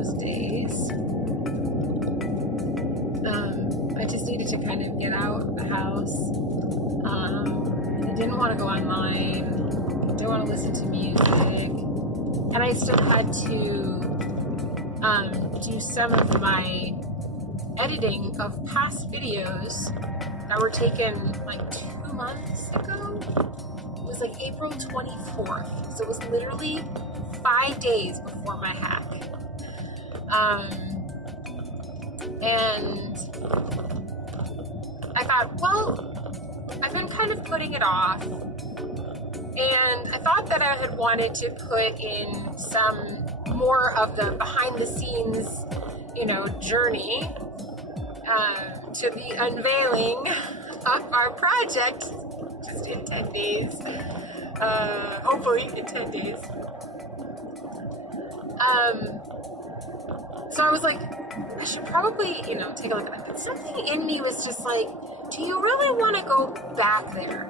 those days. I just needed to kind of get out of the house. I didn't want to go online. I didn't want to listen to music. And I still had to do some of my editing of past videos that were taken like 2 months ago. It was like April 24th. So it was literally 5 days before my hack. And I thought, well, I've been kind of putting it off. And I thought that I had wanted to put in some more of the behind the scenes, journey to the unveiling of our project just in 10 days. Hopefully in 10 days. So I was like, I should probably, take a look at that. But something in me was just like, do you really want to go back there?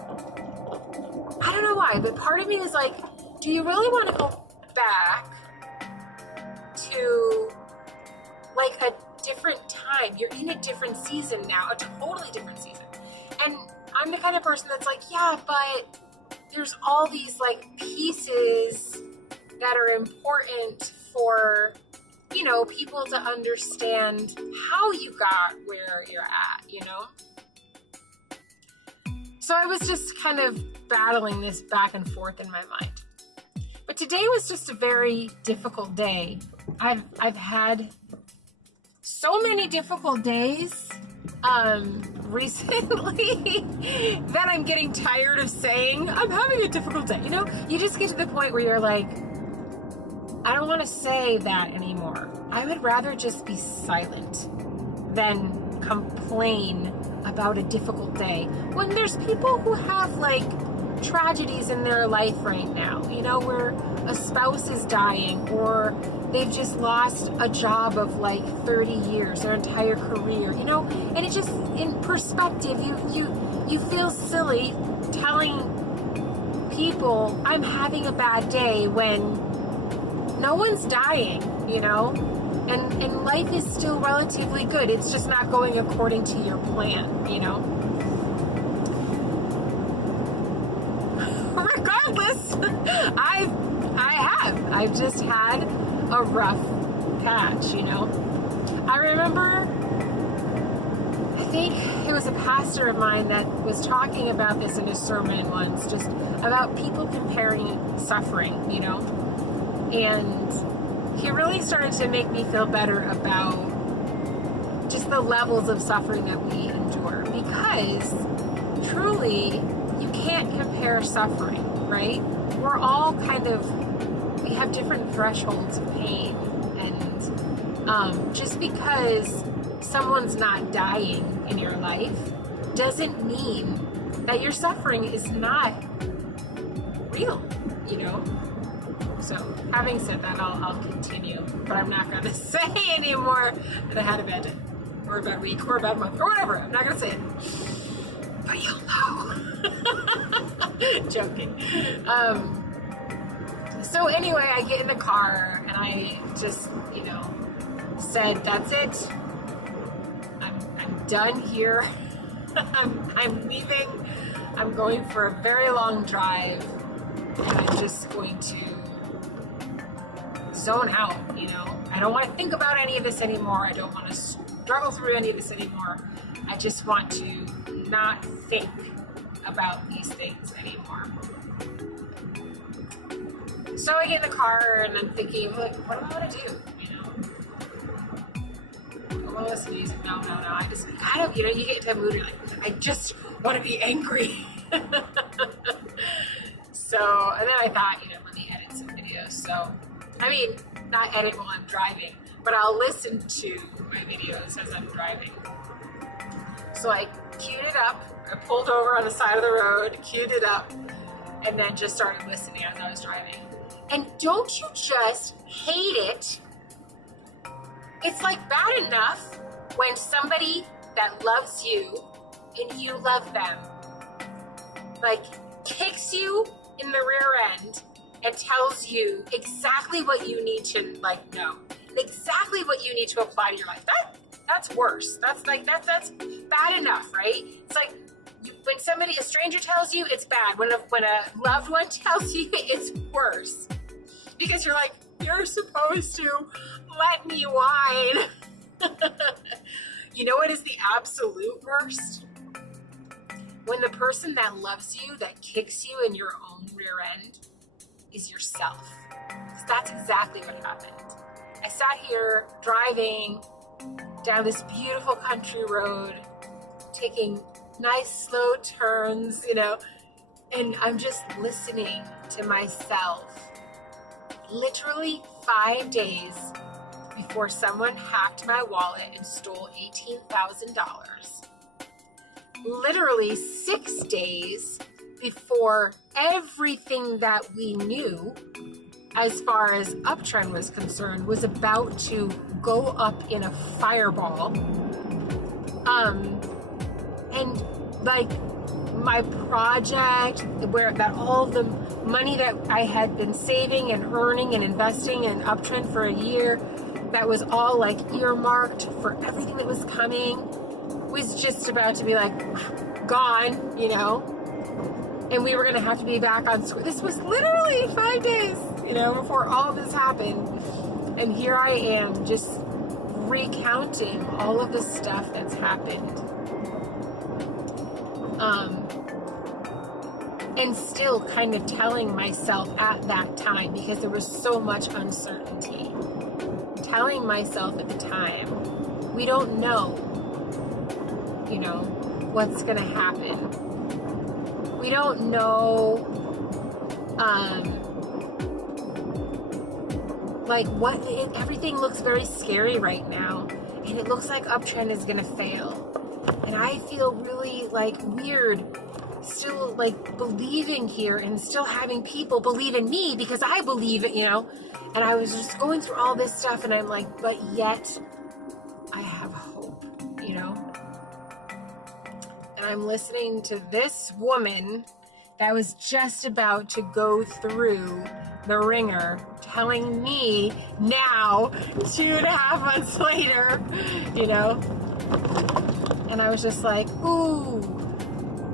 I don't know why, but part of me was like, do you really want to go back to like a different time? You're in a different season now, a totally different season. And I'm the kind of person that's like, yeah, but there's all these like pieces that are important for, people to understand how you got where you're at, So I was just kind of battling this back and forth in my mind. But today was just a very difficult day. I've had so many difficult days recently that I'm getting tired of saying I'm having a difficult day. You just get to the point where you're like, I don't want to say that anymore. I would rather just be silent than complain about a difficult day. When there's people who have like tragedies in their life right now, where a spouse is dying or they've just lost a job of like 30 years, their entire career, and it just, in perspective, you feel silly telling people I'm having a bad day when no one's dying, and life is still relatively good. It's just not going according to your plan, Regardless, I've just had a rough patch, I remember, I think it was a pastor of mine that was talking about this in a sermon once, just about people comparing suffering, and he really started to make me feel better about just the levels of suffering that we endure, because truly you can't compare suffering, right? We're all we have different thresholds of pain, and just because someone's not dying in your life doesn't mean that your suffering is not real, So, having said that, I'll continue, but I'm not going to say anymore that I had a bad day, or a bad week, or a bad month, or whatever. I'm not going to say it, but you'll know. Joking. So anyway, I get in the car, and I just, said, that's it. I'm done here. I'm leaving. I'm going for a very long drive, and I'm just going to zone out, I don't want to think about any of this anymore. I don't want to struggle through any of this anymore. I just want to not think about these things anymore. So I get in the car and I'm thinking, like, what am I going to do? I want to listen to music. No. I just kind of, you get into a mood, you're like, I just want to be angry. So, and then I thought, let me edit some videos. So, not edit while I'm driving, but I'll listen to my videos as I'm driving. So I queued it up. I pulled over on the side of the road, queued it up, and then just started listening as I was driving. And don't you just hate it? It's like bad enough when somebody that loves you and you love them, like, kicks you in the rear end and tells you exactly what you need to, know. exactly what you need to apply to your life. That's worse. That's bad enough, right? It's like when a stranger tells you, it's bad. When a loved one tells you, it's worse. Because you're like, you're supposed to let me whine. You know what is the absolute worst? When the person that loves you, that kicks you in your own rear end, is yourself. Because that's exactly what happened. I sat here driving down this beautiful country road, taking nice slow turns, and I'm just listening to myself. Literally 5 days before someone hacked my wallet and stole $18,000. Literally 6 days before everything that we knew as far as Uptrend was concerned was about to go up in a fireball. And like my project, where that all the money that I had been saving and earning and investing in Uptrend for a year, that was all like earmarked for everything that was coming, was just about to be like gone, and we were going to have to be back on school. This was literally 5 days, before all of this happened. And here I am just recounting all of the stuff that's happened. And still kind of telling myself at that time, because there was so much uncertainty, telling myself at the time, we don't know, what's going to happen. We don't know, everything looks very scary right now, and it looks like Uptrend is going to fail. And I feel really weird still believing here and still having people believe in me because I believe it, and I was just going through all this stuff, and I'm like, but yet I have hope, and I'm listening to this woman that was just about to go through the ringer telling me now 2.5 months later, and I was just like, ooh,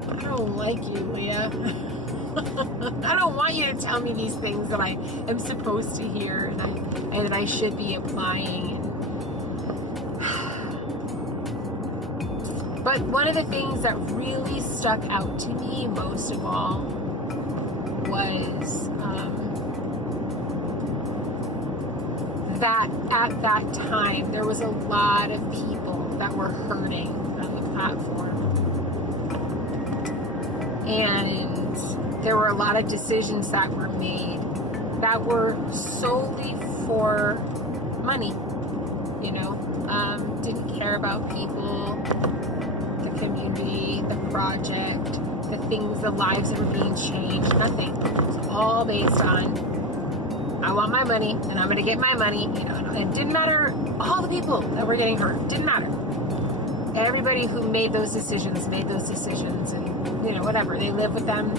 I don't like you, Leah. I don't want you to tell me these things that I am supposed to hear and that I should be applying. But one of the things that really stuck out to me most of all was that at that time there was a lot of people that were hurting on the platform. And there were a lot of decisions that were made that were solely for money, didn't care about people, the community, the project, the things, the lives that were being changed, nothing. It was all based on, I want my money and I'm going to get my money, and it didn't matter all the people that were getting hurt, didn't matter. Everybody who made those decisions, and whatever, they live with them.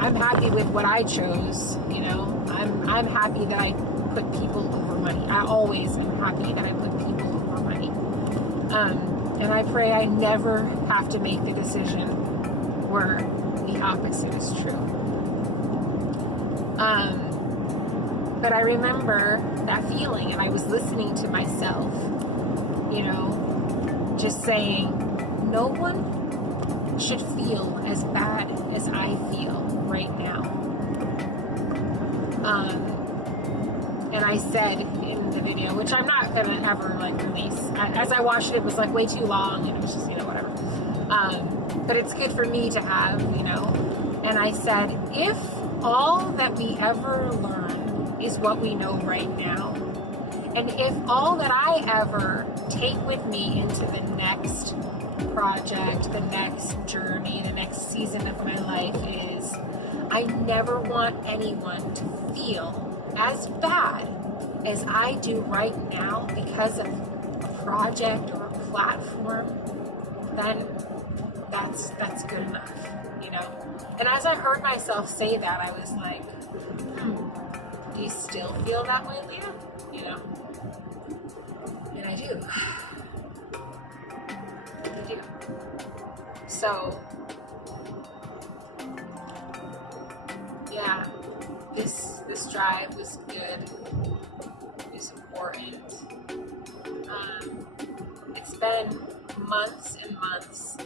I'm happy with what I chose, I'm happy that I put people over money. I always am happy that I put people over money. And I pray I never have to make the decision where the opposite is true. But I remember that feeling, and I was listening to myself, just saying, no one should feel as bad as I feel right now. And I said in the video, which I'm not going to ever release, as I watched it, it was way too long, and it was just, whatever. But it's good for me to have, and I said, if all that we ever learn is what we know right now, and if all that I ever take with me into the next project, the next journey, the next season of my life is, I never want anyone to feel as bad as I do right now because of a project or a platform, then that's good enough, And as I heard myself say that, I was like, Do you still feel that way, Leah? You know? And I do. I do. So, yeah, this drive was good. It was important. It's been months and months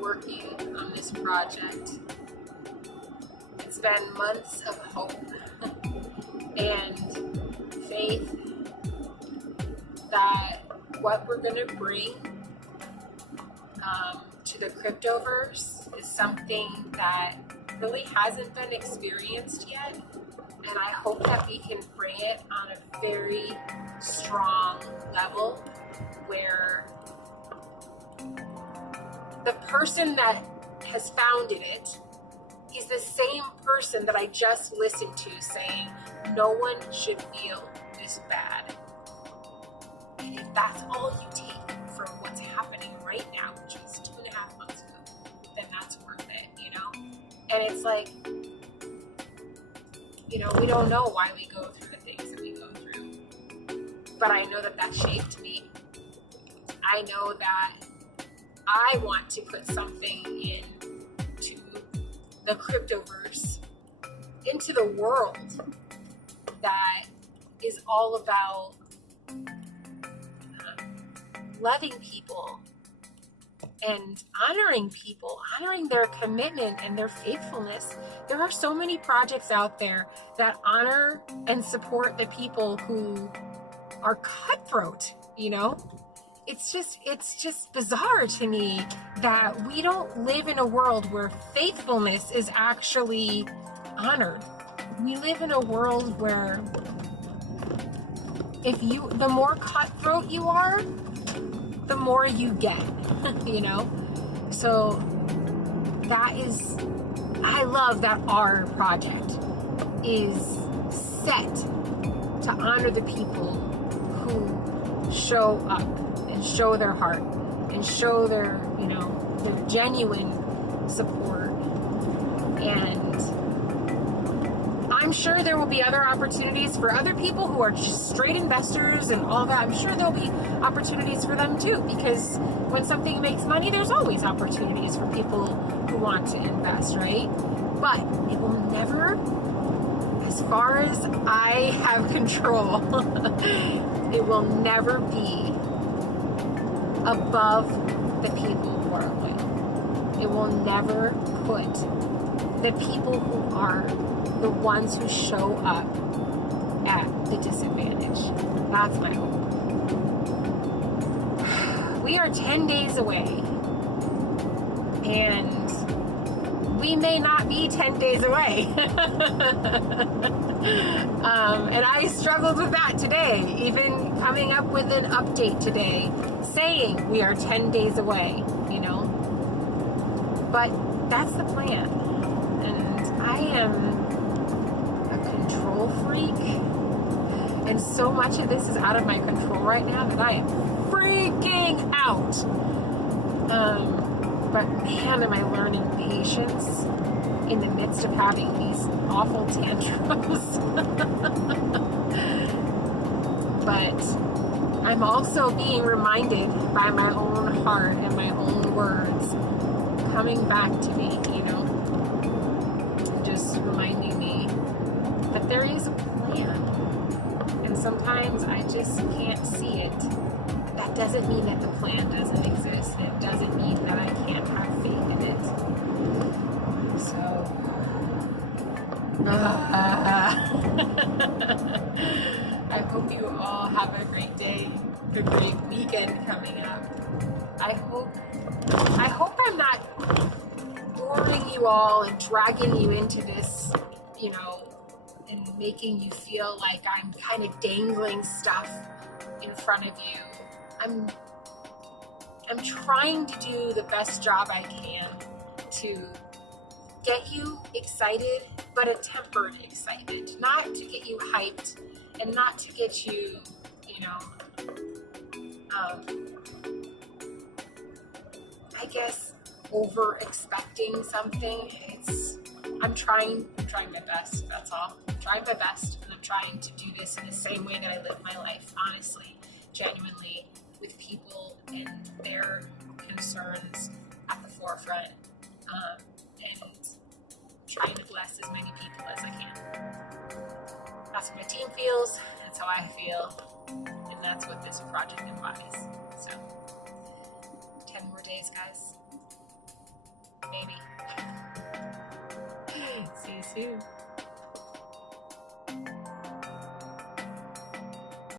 working on this project. It's been months of hope and faith that what we're going to bring to the cryptoverse is something that really hasn't been experienced yet. And I hope that we can bring it on a very strong level where the person that has founded it is the same person that I just listened to saying no one should feel this bad. And if that's all you take from what's happening right now, which is 2.5 months ago, then that's worth it, you know? And it's like, you know, we don't know why we go through the things that we go through. But I know that that shaped me. I know that I want to put something into the cryptoverse, into the world that is all about loving people and honoring people, honoring their commitment and their faithfulness. There are so many projects out there that honor and support the people who are cutthroat, you know? It's just bizarre to me that we don't live in a world where faithfulness is actually honored. We live in a world where the more cutthroat you are, the more you get, you know? So I love that our project is set to honor the people who show up and show their heart and show their, you know, their genuine support. And I'm sure there will be other opportunities for other people who are just straight investors and all that. I'm sure there'll be opportunities for them too, because when something makes money, there's always opportunities for people who want to invest, right? But it will never, as far as I have control, it will never be above the people who are loyal. It will never put the people who are the ones who show up at the disadvantage. That's my hope. We are 10 days away, and we may not be 10 days away. And I struggled with that today, even coming up with an update today saying we are 10 days away, you know. But that's the plan. And I am a control freak. And so much of this is out of my control right now that I am freaking out. But man, am I learning patience in the midst of having these awful tantrums. But I'm also being reminded by my own heart and my own words coming back to me, you know, just reminding me that there is a plan. And sometimes I just can't see it. That doesn't mean that the plan doesn't exist. It doesn't mean that I can't have faith in it. So, I hope you all have a great day, a great weekend coming up. I hope I'm not boring you all and dragging you into this, you know, and making you feel like I'm kind of dangling stuff in front of you. I'm trying to do the best job I can to get you excited, but a tempered excitement, not to get you hyped and not to get you, you know, I guess over expecting something. I'm trying my best, that's all. I'm trying my best, and I'm trying to do this in the same way that I live my life, honestly, genuinely, with people and their concerns at the forefront, and trying to bless as many people as I can. That's what my team feels, that's how I feel, and that's what this project embodies. So, 10 more days, guys.